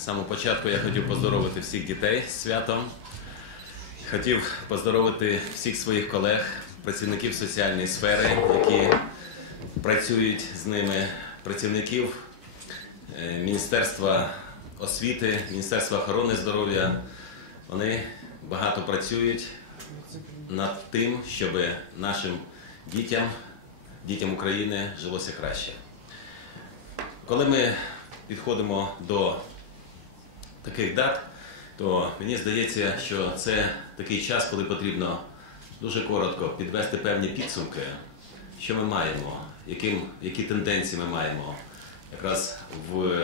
З самого початку я хотів поздоровити всіх дітей з святом. Хотів поздоровити всіх своїх колег, працівників соціальної сфери, які працюють з ними, працівників е, Міністерства освіти, Міністерства охорони здоров'я. Вони багато працюють над тим, щоб нашим дітям, дітям України жилося краще. Коли ми підходимо до таких дат, то мені здається, що це такий час, коли потрібно дуже коротко підвести певні підсумки, що ми маємо, яким, які тенденції ми маємо якраз в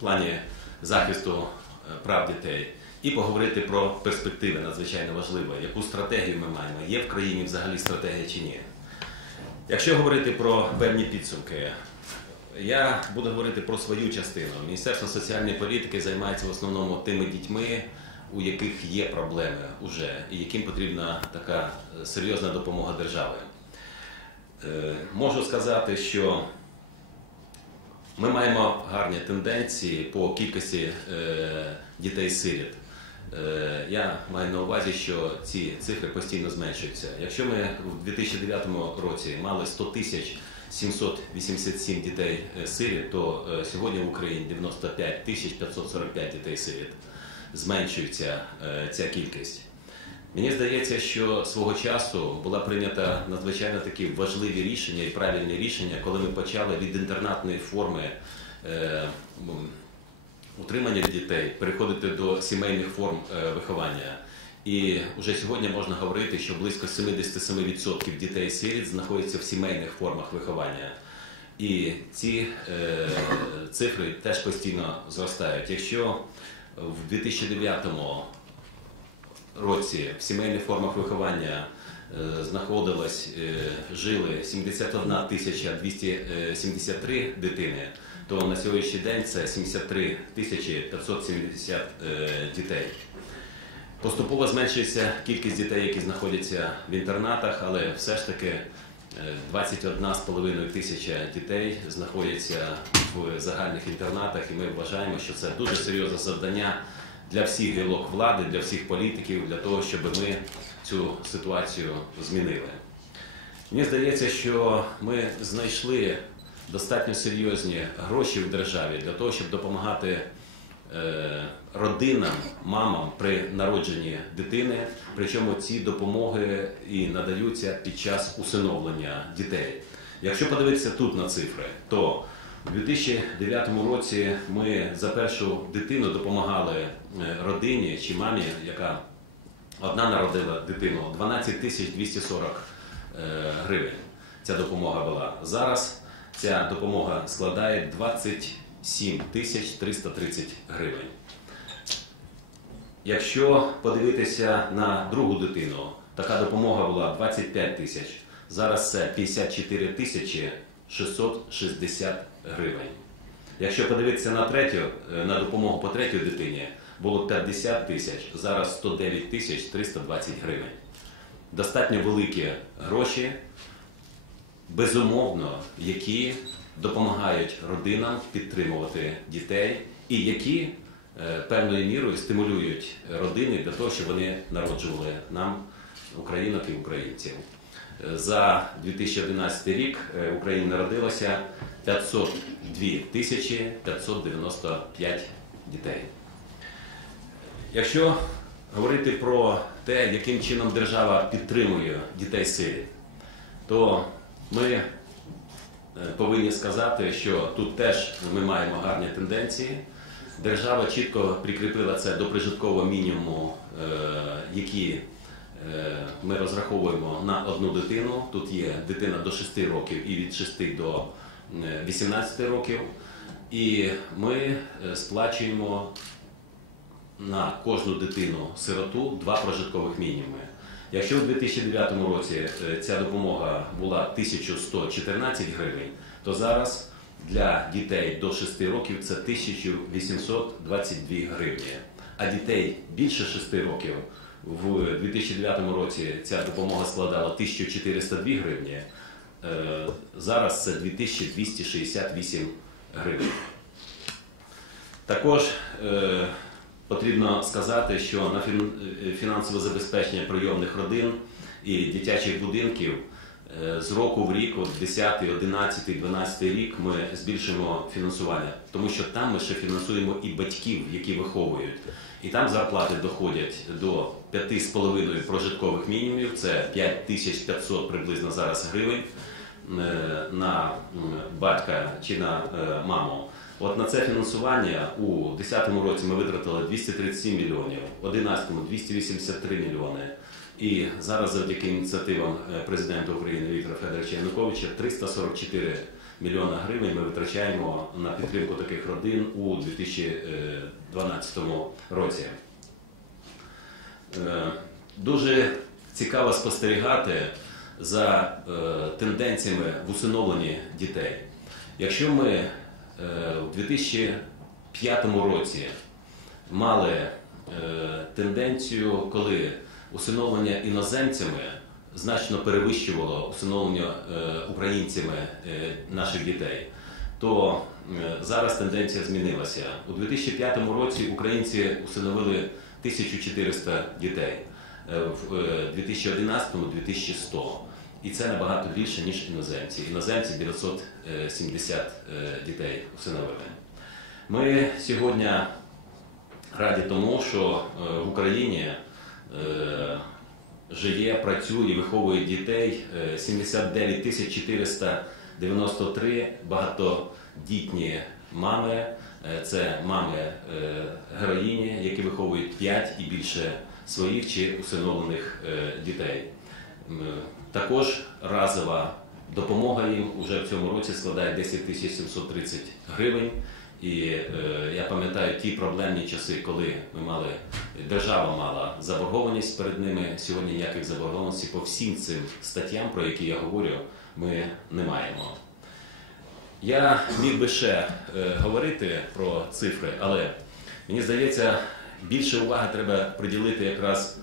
плані захисту е, прав дітей. І поговорити про перспективи надзвичайно важливо, яку стратегію ми маємо, є в країні взагалі стратегія чи ні. Якщо говорити про певні підсумки, я буду говорити про свою частину. Міністерство соціальної політики займається в основному тими дітьми, у яких є проблеми уже, і яким потрібна така е, серйозна допомога держави. Е, Можу сказати, що ми маємо гарні тенденції по кількості е, дітей-сиріт. Я маю на увазі, що ці цифри постійно зменшуються. Якщо ми в 2009 році мали 100 тисяч 787 дітей е, сиріт, то е, сьогодні в Україні 95 тисяч 545 дітей сиріт. Зменшується е, ця кількість. Мені здається, що свого часу була прийнята надзвичайно такі важливі рішення і правильні рішення, коли ми почали від інтернатної форми утримання дітей переходити до сімейних форм виховання. І вже сьогодні можна говорити, що близько 77% дітей сиріт знаходяться в сімейних формах виховання. І ці е, цифри теж постійно зростають. Якщо в 2009 році в сімейних формах виховання е, знаходилось, е, жили 71 тисяча 273 дитини, то на сьогоднішній день це 73 тисячі 570 е, дітей. Поступово зменшується кількість дітей, які знаходяться в інтернатах, але все ж таки е, 21,5 тисяча дітей знаходяться в загальних інтернатах, і ми вважаємо, що це дуже серйозне завдання для всіх гілок влади, для всіх політиків, для того, щоб ми цю ситуацію змінили. Мені здається, що ми знайшли достатньо серйозні гроші в державі для того, щоб допомагати е, Е, родинам, мамам при народженні дитини, причому ці допомоги і надаються під час усиновлення дітей. Якщо подивитися тут на цифри, то у 2009 році ми за першу дитину допомагали е, родині чи мамі, яка одна народила дитину 12 тисяч 240 е, гривень. Ця допомога була зараз. Ця допомога складає 20 7330 гривень. Якщо подивитися на другу дитину, така допомога була 25 тисяч. Зараз це 54 тисячі 660 гривень. Якщо подивитися на третю, е, на допомогу по третій дитині, було 50 тисяч, зараз 109 тисяч 320 гривень. Достатньо великі гроші, безумовно, які допомагають родинам підтримувати дітей і які е, певною мірою стимулюють родини для того, щоб вони народжували нам українок і українців. Е, За 2011 рік е, в Україні народилося 502 тисячі 595 дітей. Якщо говорити про те, яким чином держава підтримує дітей сиріт, то ми е, повинні сказати, що тут теж ми маємо гарні тенденції. Держава чітко прикріпила це до прижиткового мінімуму, е, який е, ми розраховуємо на одну дитину. Тут є дитина до 6 років і від 6 до е, 18 років. І ми е, сплачуємо на кожну дитину сироту два прожиткових мінімуми. Якщо у 2009 році е, ця допомога була 1114 гривень, то зараз для дітей до 6 років це 1822 гривні. А дітей більше 6 років в 2009 році ця допомога складала 1402 гривні. Е, Зараз це 2268 гривень. Також е, потрібно сказати, що на е, фінансове забезпечення прийомних родин і дитячих будинків е, з року в рік, от 10, 11, 12 рік, ми збільшуємо фінансування, тому що там ми ще фінансуємо і батьків, які виховують. І там зарплати доходять до 5,5 прожиткових мінімумів, це 5500 приблизно зараз гривень е, на батька чи на маму. От на це фінансування у 2010 році ми витратили 237 мільйонів, у 2011 283 мільйони. І зараз завдяки ініціативам е, президента України Віктора Федоровича Януковича 344 мільйона гривень ми витрачаємо на підтримку таких родин у 2012 році. Е, Дуже цікаво спостерігати за е, тенденціями в усиновленні дітей. Якщо ми в 2005 році мали е, тенденцію, коли усиновлення іноземцями значно перевищувало усиновлення е, українцями е, наших дітей, то е, зараз тенденція змінилася. У 2005 році українці усиновили 1400 дітей, е, в е, 2011 2100. І це набагато більше, ніж іноземці. Іноземці 970 е, дітей усиновили. Ми сьогодні раді тому, що е, в Україні е, живе, працює виховує дітей е, 79 тисяч 493 багатодітні мами. Е, Це мами е, героїні, які виховують 5 і більше своїх чи усиновлених е, дітей. Також разова допомога їм уже в цьому році складає 10 тисяч 730 гривень. І е, я пам'ятаю ті проблемні часи, коли ми мали держава мала заборгованість перед ними. Сьогодні ніяких заборгованостей по всім цим статтям, про які я говорю, ми не маємо. Я міг би ще е, говорити про цифри, але мені здається, більше уваги треба приділити якраз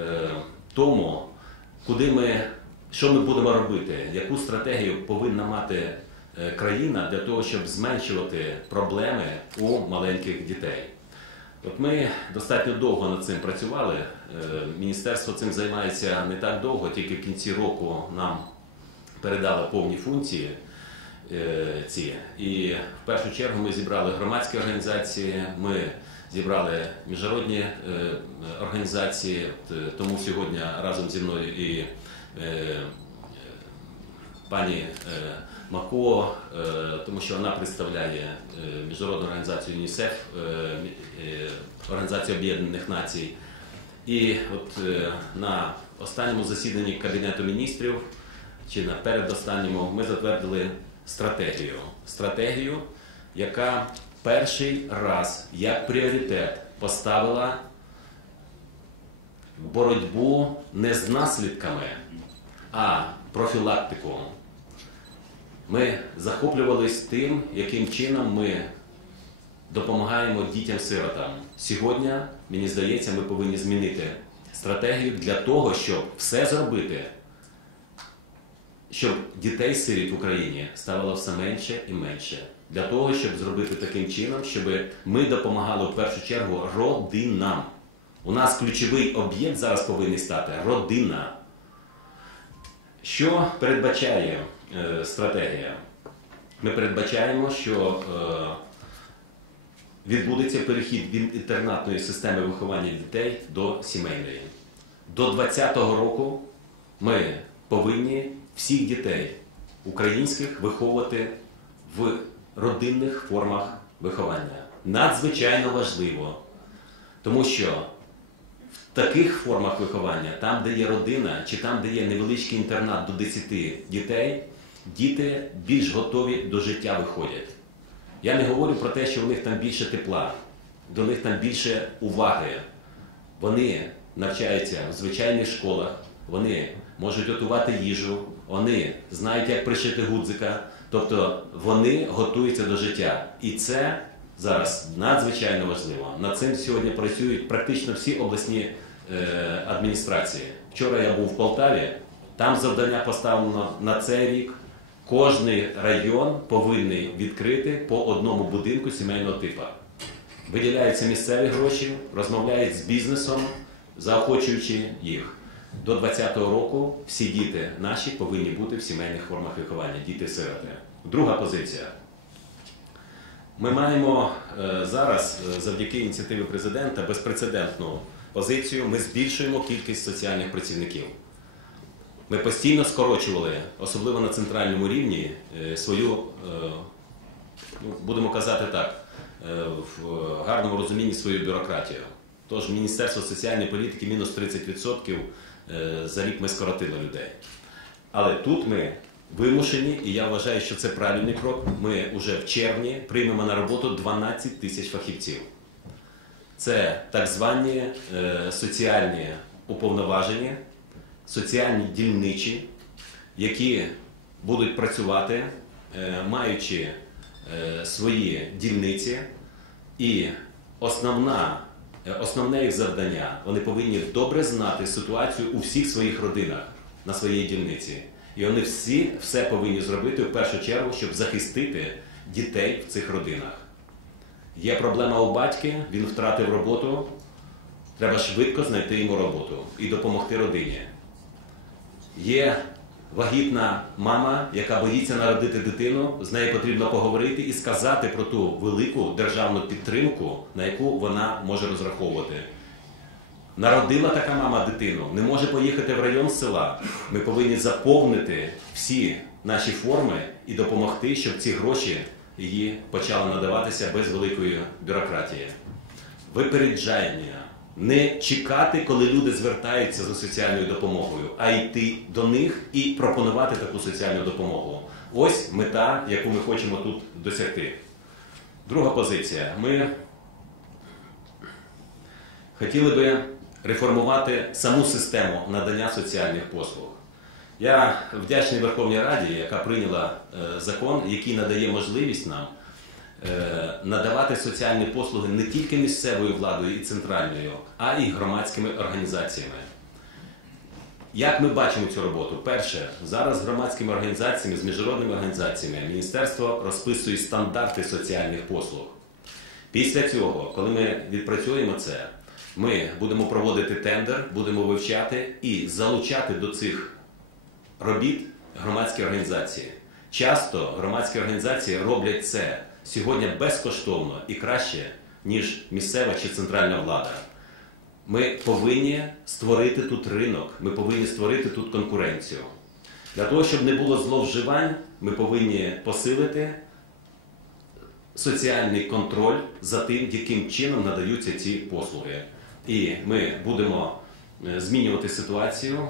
е, тому, куди ми, що ми будемо робити, яку стратегію повинна мати е, країна для того, щоб зменшувати проблеми у маленьких дітей. От ми достатньо довго над цим працювали. Е, Міністерство цим займається не так довго, тільки в кінці року нам передали повні функції е, ці. І в першу чергу ми зібрали громадські організації, ми зібрали міжнародні організації. Тому сьогодні разом зі мною і пані е, Мако, е, тому що вона представляє е, міжнародну організацію ЮНІСЕФ, е, е, Організацію Об'єднаних Націй. І от е, на останньому засіданні Кабінету міністрів чи на передостанньому ми затвердили стратегію. Стратегію, яка перший раз як пріоритет поставила боротьбу не з наслідками, а профілактику. Ми захоплювались тим, яким чином ми допомагаємо дітям-сиротам. Сьогодні, мені здається, ми повинні змінити стратегію для того, щоб все зробити, щоб дітей-сиріт в Україні ставало все менше і менше. Для того, щоб зробити таким чином, щоб ми допомагали в першу чергу родинам. У нас ключовий об'єкт зараз повинен стати родина. Що передбачає е, стратегія? Ми передбачаємо, що е, відбудеться перехід від інтернатної системи виховання дітей до сімейної. До 2020 року ми повинні всіх дітей українських виховувати в родинних формах виховання. Надзвичайно важливо, тому що в таких формах виховання, там, де є родина, чи там, де є невеличкий інтернат до 10 дітей, діти більш готові до життя виходять. Я не говорю про те, що у них там більше тепла, до них там більше уваги. Вони навчаються в звичайних школах, вони можуть готувати їжу, вони знають, як пришити гудзика, тобто вони готуються до життя. І це зараз надзвичайно важливо. Над цим сьогодні працюють практично всі обласні е, адміністрації. Вчора я був в Полтаві, там завдання поставлено на цей рік. Кожний район повинен відкрити по одному будинку сімейного типу. виділяються місцеві гроші, розмовляють з бізнесом, заохочуючи їх. До 2020 року всі діти наші повинні бути в сімейних формах виховання, діти-сироти. Друга позиція. Ми маємо е, зараз, е, завдяки ініціативі президента, безпрецедентну позицію. Ми збільшуємо кількість соціальних працівників. Ми постійно скорочували, особливо на центральному рівні, е, свою, ну, будемо казати так, в гарному розумінні свою бюрократію. Тож Міністерство соціальної політики мінус 30% е, за рік ми скоротили людей. Але тут ми вимушені, і я вважаю, що це правильний крок. Ми вже в червні приймемо на роботу 12 тисяч фахівців. Це так звані е, соціальні уповноважені, соціальні дільничі, які будуть працювати, е, маючи е, свої дільниці, і основна, е, основне їх завдання вони повинні добре знати ситуацію у всіх своїх родинах на своїй дільниці. І вони всі все повинні зробити в першу чергу, щоб захистити дітей в цих родинах. Є проблема у батьки, він втратив роботу. Треба швидко знайти йому роботу і допомогти родині. Є вагітна мама, яка боїться народити дитину, з нею потрібно поговорити і сказати про ту велику державну підтримку, на яку вона може розраховувати. Народила така мама дитину, не може поїхати в район села. Ми повинні заповнити всі наші форми і допомогти, щоб ці гроші її почали надаватися без великої бюрократії. Випереджання. Не чекати, коли люди звертаються за соціальною допомогою, а йти до них і пропонувати таку соціальну допомогу. Ось мета, яку ми хочемо тут досягти. Друга позиція. Ми хотіли би реформувати саму систему надання соціальних послуг. Я вдячний Верховній Раді, яка прийняла е, закон, який надає можливість нам е, надавати соціальні послуги не тільки місцевою владою і центральною, а й громадськими організаціями. Як ми бачимо цю роботу? Перше, зараз з громадськими організаціями, з міжнародними організаціями міністерство розписує стандарти соціальних послуг. Після цього, коли ми відпрацюємо це, ми будемо проводити тендер, будемо вивчати і залучати до цих робіт громадські організації. Часто громадські організації роблять це сьогодні безкоштовно і краще, ніж місцева чи центральна влада. Ми повинні створити тут ринок, ми повинні створити тут конкуренцію. Для того, щоб не було зловживань, ми повинні посилити соціальний контроль за тим, яким чином надаються ці послуги. І ми будемо е, змінювати ситуацію.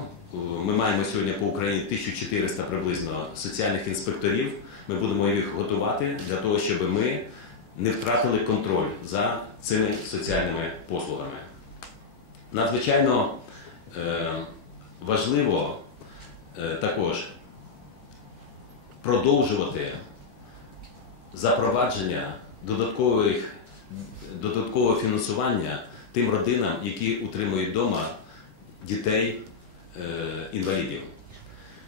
Ми маємо сьогодні по Україні 1400 приблизно соціальних інспекторів. Ми будемо їх готувати для того, щоб ми не втратили контроль за цими соціальними послугами. Надзвичайно е, важливо е, також продовжувати запровадження додаткових, додаткового фінансування тим родинам, які утримують вдома дітей е, інвалідів.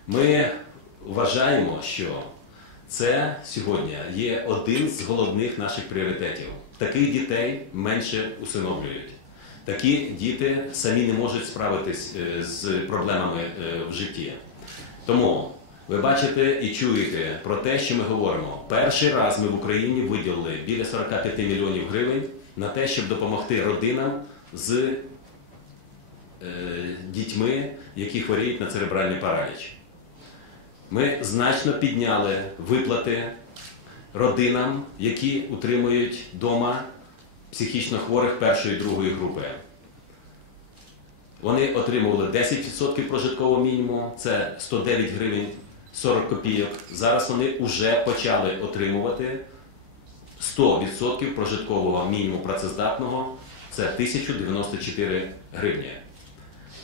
Ми вважаємо, що це сьогодні є один з головних наших пріоритетів. Таких дітей менше усиновлюють. Такі діти самі не можуть справитись е, з проблемами е, в житті. Тому ви бачите і чуєте про те, що ми говоримо. Перший раз ми в Україні виділили біля 45 мільйонів гривень на те, щоб допомогти родинам з е, дітьми, які хворіють на церебральний параліч. Ми значно підняли виплати родинам, які утримують вдома психічно хворих першої і другої групи. Вони отримували 10% прожиткового мінімуму, це 109 гривень 40 копійок. Зараз вони вже почали отримувати 100% прожиткового мінімуму працездатного, це 1094 гривні.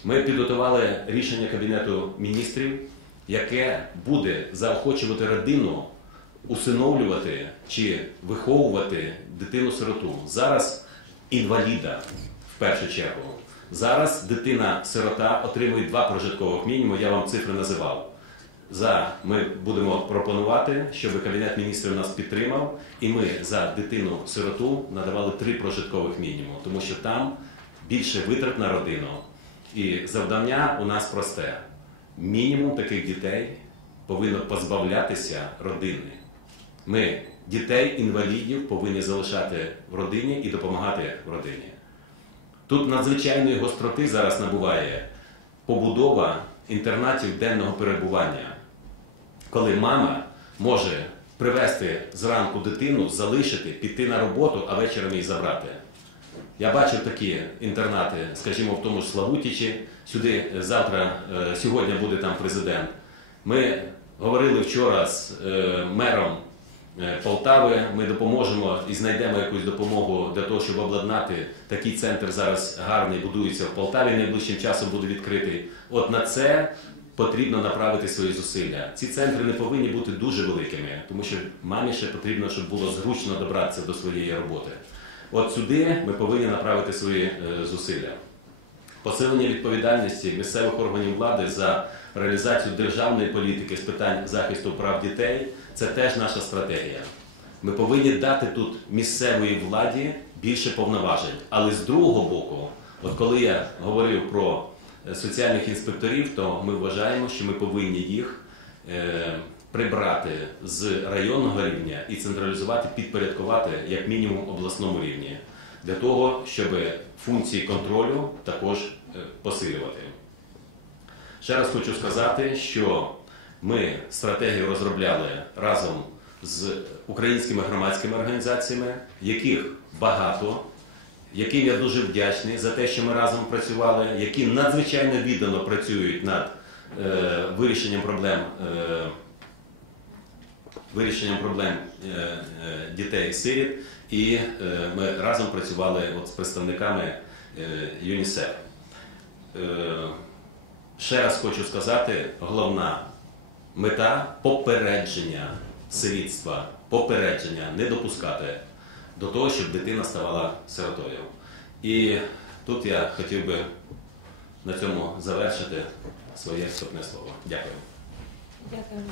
Ми підготували рішення Кабінету міністрів, яке буде заохочувати родину усиновлювати чи виховувати дитину-сироту. Зараз інваліда в першу чергу. Зараз дитина-сирота отримує два прожиткових мінімуми, я вам цифри називав. За ми будемо пропонувати, щоб кабінет міністрів нас підтримав, і ми за дитину сироту надавали три прожиткових мінімум, тому що там більше витрат на родину. І завдання у нас просте: мінімум таких дітей повинно позбавлятися родини. Ми дітей, інвалідів повинні залишати в родині і допомагати в родині. Тут надзвичайної гостроти зараз набуває побудова інтернатів денного перебування, коли мама може привезти зранку дитину, залишити, піти на роботу, а вечором її забрати. Я бачив такі інтернати, скажімо, в тому ж Славутічі. Сюди е, завтра, е, сьогодні буде там президент. Ми говорили вчора з е, мером Полтави. Ми допоможемо і знайдемо якусь допомогу для того, щоб обладнати такий центр зараз гарний будується в Полтаві. Найближчим часом буде відкритий. От на це потрібно направити свої зусилля. Ці центри не повинні бути дуже великими, тому що мамі ще потрібно, щоб було зручно добратися до своєї роботи. От сюди ми повинні направити свої е, зусилля. Посилення відповідальності місцевих органів влади за реалізацію державної політики з питань захисту прав дітей це теж наша стратегія. Ми повинні дати тут місцевої владі більше повноважень. Але з другого боку, от коли я говорив про соціальних інспекторів, то ми вважаємо, що ми повинні їх е, прибрати з районного рівня і централізувати, підпорядкувати як мінімум обласному рівні, для того, щоб функції контролю також е, посилювати. Ще раз хочу сказати, що ми стратегію розробляли разом з українськими громадськими організаціями, яких багато, яким я дуже вдячний за те, що ми разом працювали, які надзвичайно віддано працюють над е, вирішенням проблем. Е, Вирішенням проблем е, е, дітей сиріт, і е, ми разом працювали от з представниками е, ЮНІСЕФ. Е, Ще раз хочу сказати, головна мета попередження сирітства, попередження, не допускати до того, щоб дитина ставала сиротою. І тут я хотів би на цьому завершити своє вступне слово. Дякую. Дякую.